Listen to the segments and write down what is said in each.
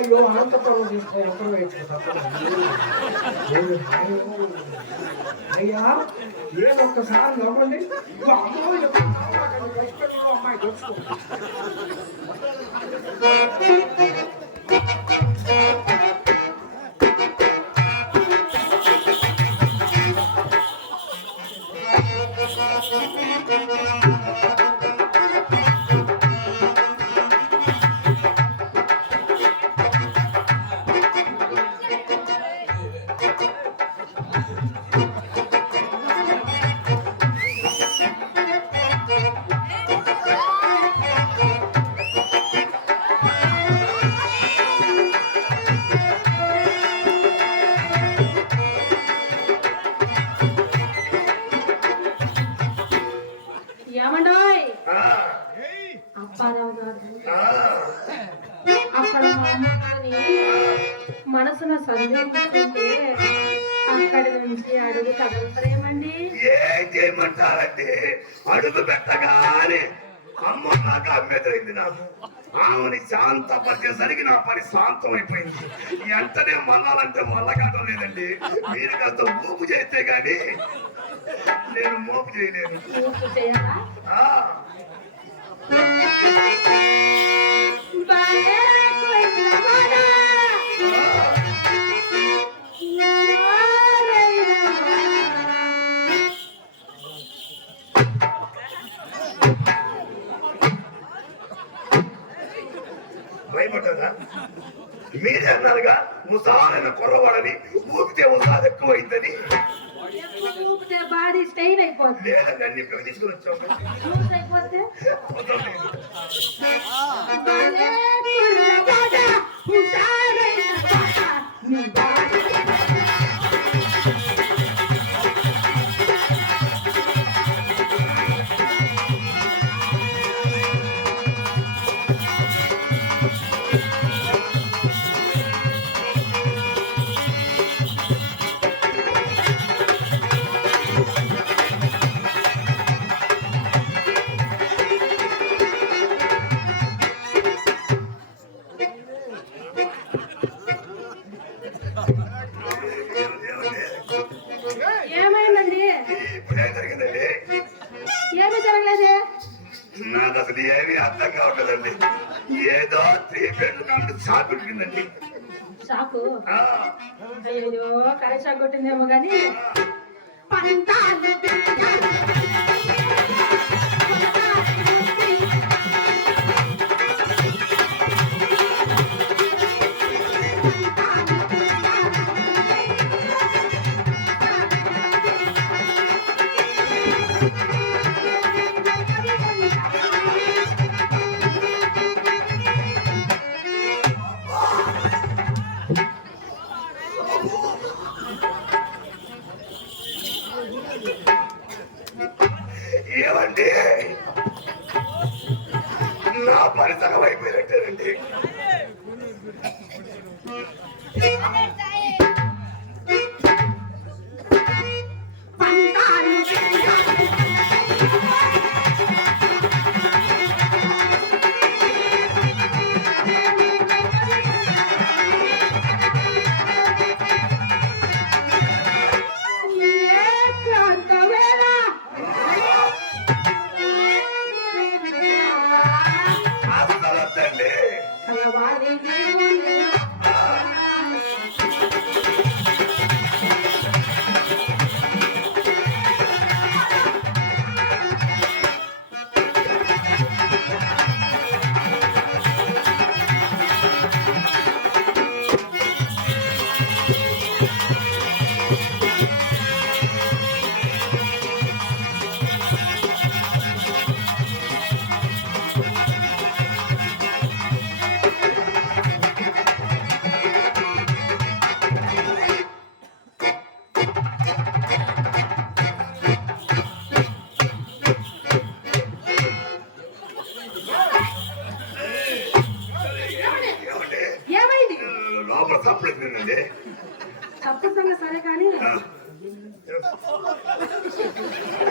అయ్యో అనంతపురం తీసుకుని ఎక్కడ అయ్యా ఏదో ఒక్కసారి నవ్వండి అమ్మాయి తెలుసుకో అక్కడ మా అమ్మని మనసున సందేహించుకుంటే అక్కడి నుంచి అడుగు కదలతరేమండి. ఏం చేయమంటారండి? అడుగు పెట్టగానే అమ్మ నాకు అమ్మెదైంది. నాకు ఆమెని శాంతపరిచేసరికి నా పని శాంతం అయిపోయింది. వెంటనే మళ్ళాలంటే మళ్ళగటం లేదండి. మీరు కాస్త ఊపు చేస్తే గాని నేను మోపు చేయలేను. భయపడ్డా? మీరే అన్నారుగా ముసాలైన కుర్రవాడని, ఊపితే ఉసాది ఎక్కువైందని. ఊపితే బాడీ స్టెయిన్ అయిపోతుంది. లేదండి తీసుకుని వచ్చాము. ఏమైందండి? ఏమీ జరగలేదే. నాకు అసలు ఏమీ అర్థం కావట్లేదండి. ఏదో 3 బెడ్లు నాకు షాక్ కొట్టిందండి. షాకు? అయ్యో కాయ షాక్ కొట్టిందేమో కానీ పంతాలు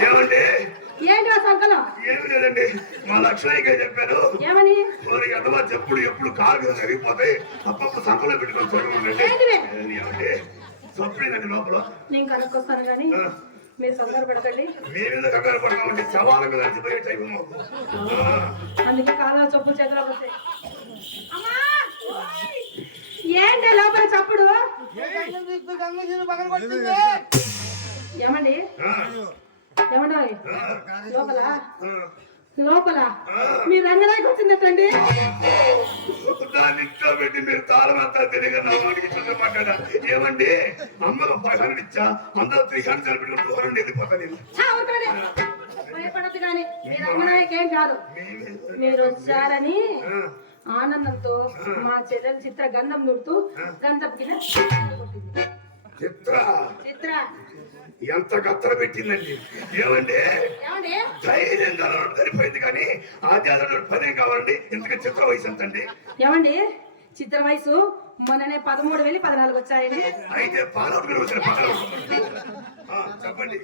ఏమండి ఏంటి ఆ సంకలం? ఏమి లేదండి మా లక్ష్మయ్యకే చెప్పాను ఏమని? మరి అడ్వా చెప్పుడు ఎప్పుడు కాలు మీద జరిగిపోతాయి అప్పుడు సంకలో పెట్టుకొని చూడండి ఏంటివి? ఏమండి చప్పుడేనండి లోపల నేను కనుక్కొస్తాను కానీ మీరు కంగారు పడకండి. మీరు కంగారు పడతామండి సవాళ్ళ మీద నడిచిపోయే టైం అందుకే కాళ్ళ చొప్పులు చేతిలో వస్తాయి. అమ్మా! ఏంటి లోపల చప్పుడు? ఏమండి ఏమండి లోపల లోపల మీ రంగనాయకు వచ్చిందటండి. దాన్ని ఇంట్లో పెట్టి మీరు తాళం అంతా తిరిగి నా వాడికి చుట్టమాటాడా ఏమండి అమ్మకు 500 ఇచ్చా అందరూ 300 సరిపెట్టుకుని 200 వెళ్ళిపోతా నేను భయపడద్దు కానీ మీ రంగనాయకు ఏం కాదు. మీరు వచ్చారని ఆనందంతో మా చెల్లెలు చిత్ర గంధం నూడుతూ గంధం చిత్ర చిత్ర ఎంత గత్తర పెట్టిందండి ఏమండి ఏమండి ధైర్యంగా సరిపోయింది కానీ ఆధ్యాత్మిక పనే కావాలండి ఎందుకంటే చిత్ర వయసు ఎంతండి ఏమండి చిత్ర వయసు మొన్ననే 13 వెళ్ళి 14 వచ్చాయండి. అయితే పాలవుడు వచ్చిన చెప్పండి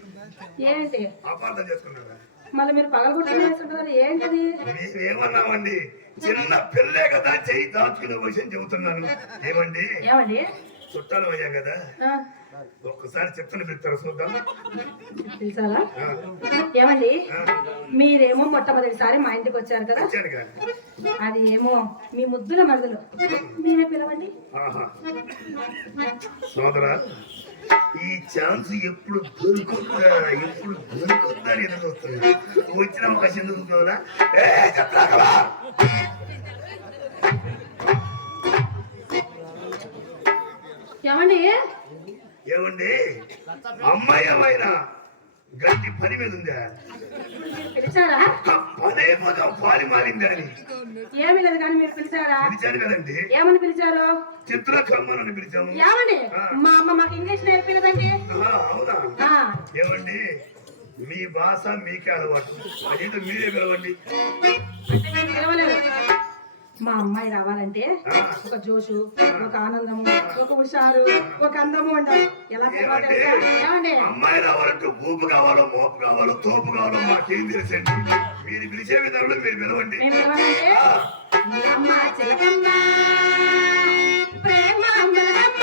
ఏంటి అపార్థం చేసుకున్నారా మళ్ళీ మీరు పగలగొట్టుకుని వేస్తుంటారు ఏంటది? మేమేమన్నామండి చిన్న పిల్లే కదా చెయ్యి దాచుకునే విషయం చెబుతున్నాను ఏమండి ఏమండి చుట్టాలు అయ్యా కదా ఒక్కసారి చెప్తున్న పిలుస్తారు చూద్దాం తెలుసాలా? ఏమండి మీరేమో మొట్టమొదటిసారి మా ఇంటికి వచ్చారు కదా, వచ్చానుగా అది ఏమో మీ ముద్దుల మరుదులు మీరే పిలవండి. సోదరా ఈ ఛాన్స్ ఎప్పుడు దొరుకుతుందా అని ఎదురు వస్తుంది వచ్చిన అవకాశం ఎందుకు చూద్దా చెప్తా కదా ఏమండి ఏమండి అమ్మాయి ఏమైనా గట్టి పని మీద ఉందా పిలిచారా? పదే పదం పాలి మారిందా అని ఏమీ లేదు కానీ మీరు పిలిచారా? పిలిచాను కదండి ఏమని పిలిచారు? చిత్ర కమ్మని పిలిచాము ఏమండి మా అమ్మ మాకు ఇంగ్లీష్ నేర్పినదండి. అవునా ఏమండి మీ భాష మీకే అలవాటు అదేంటో మీరే పిలవండి అంటే నేను పిలవలేదు. మా అమ్మాయి రావాలంటే ఒక జోషు, ఒక ఆనందము, ఒక హుషారు, ఒక అందము ఉండాలి. ఎలా పిలవాలి తెలుసా? ఏమండి అమ్మాయి రావాలంటే ఊపు కావాలో మోపు కావాలో తోపు కావాలో మాకేం తెలుసండి మీరు పిలిచే విధంలో మీరు పిలవండి మేము పిలవాలంటే మీ అమ్మ చిలకమ్మ ప్రేమ అమ్మలమ్మ.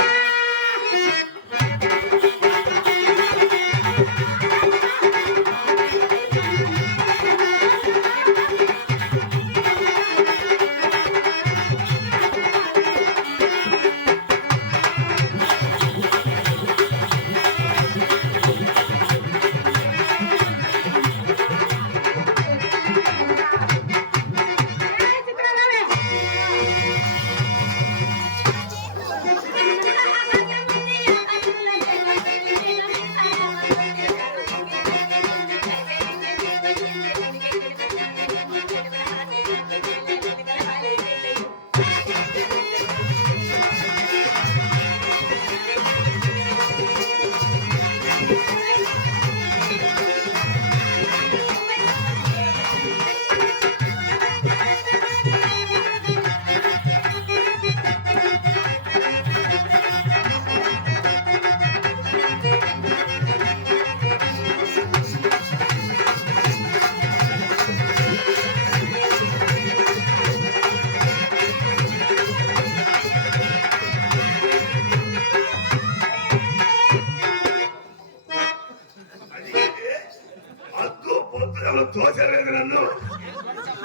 నన్ను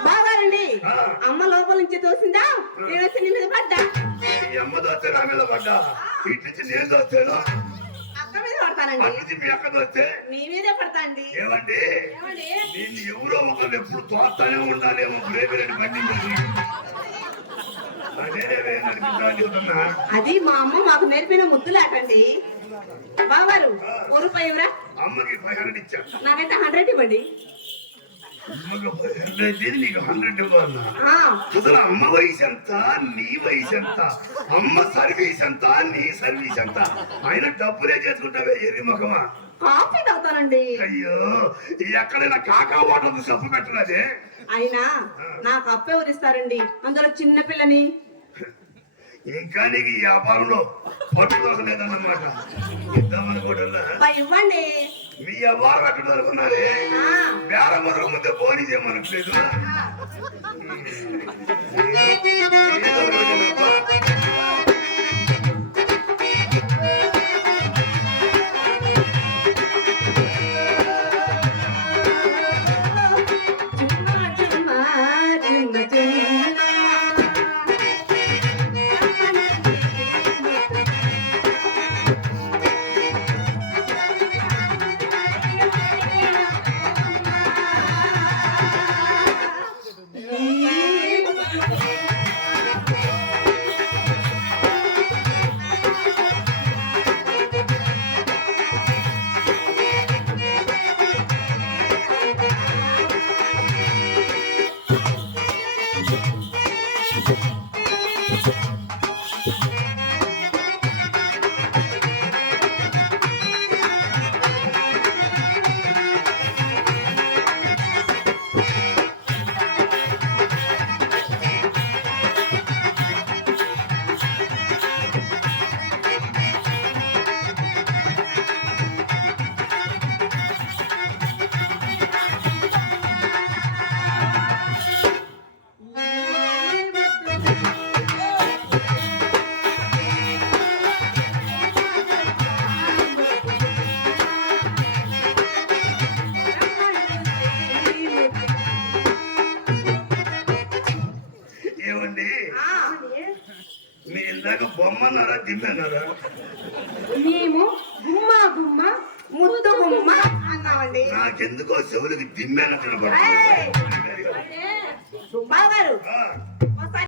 బాగారండి అమ్మ లోపల నుంచి తోసిందా నేను వచ్చి నీ మీద పడ్డా ఈ అమ్మ దోస్తే నా మీద పడ్డా ఇటు నుంచి నేను దోస్తాను అక్క మీద పడతానండి అటు నుంచి మీ అక్క దోస్తే నీ మీదే పడతా అండి ఏమండి దీన్ని ఎవరో ఒకరు ఎప్పుడు తోస్తానే ఉండాలేమో బ్రేక్ బండి అది మా అమ్మ మాకు నేర్పిన ముద్దులాటండి బావారు రూపాయి ఎవరా అమ్మకి 500 ఇచ్చా నాకైతే 100 ఇవ్వండి నీకు 100 ఇవ్వాలన్నా అసలు అమ్మ వయసు ఎంత నీ వయసు ఎంత అమ్మ సర్వీస్ ఎంత నీ సర్వీస్ ఎంత ఆయన డబ్బులే చేసుకుంటావే ఎర్రి ముఖమా కాఫీ తాగుతానండి అయ్యో ఎక్కడైనా కాకా వాటర్ సబ్బు పెట్టరాదే అయినా నాకు అప్పు ఎవరు ఇస్తారండి అందులో చిన్న పిల్లని ఇంకా నీకు ఈ వ్యాపారంలో పట్టు దొరకలేదన్నమాట ఇద్దామనుకోవటంలా అబ్బా ఇవ్వండి. మీ అవ్వారు అక్కడ అనుకున్నారే ఆ, బేరం మొదలు ముందే పోనీ చేయమనట్లేదు చుమ్మా చుమ్మా చిన్న చిన్న. ఏమండి ఆ, మీరు ఇందాక బొమ్మన్నారా దిమ్మన్నారా మేము గుమ్మ గుమ్మ ముద్దు గుమ్మ అన్నామండి. నాకెందుకో చెవులకి దిమ్మాన ఏయ్, సుబ్బారావు గారు కనబడుతుంది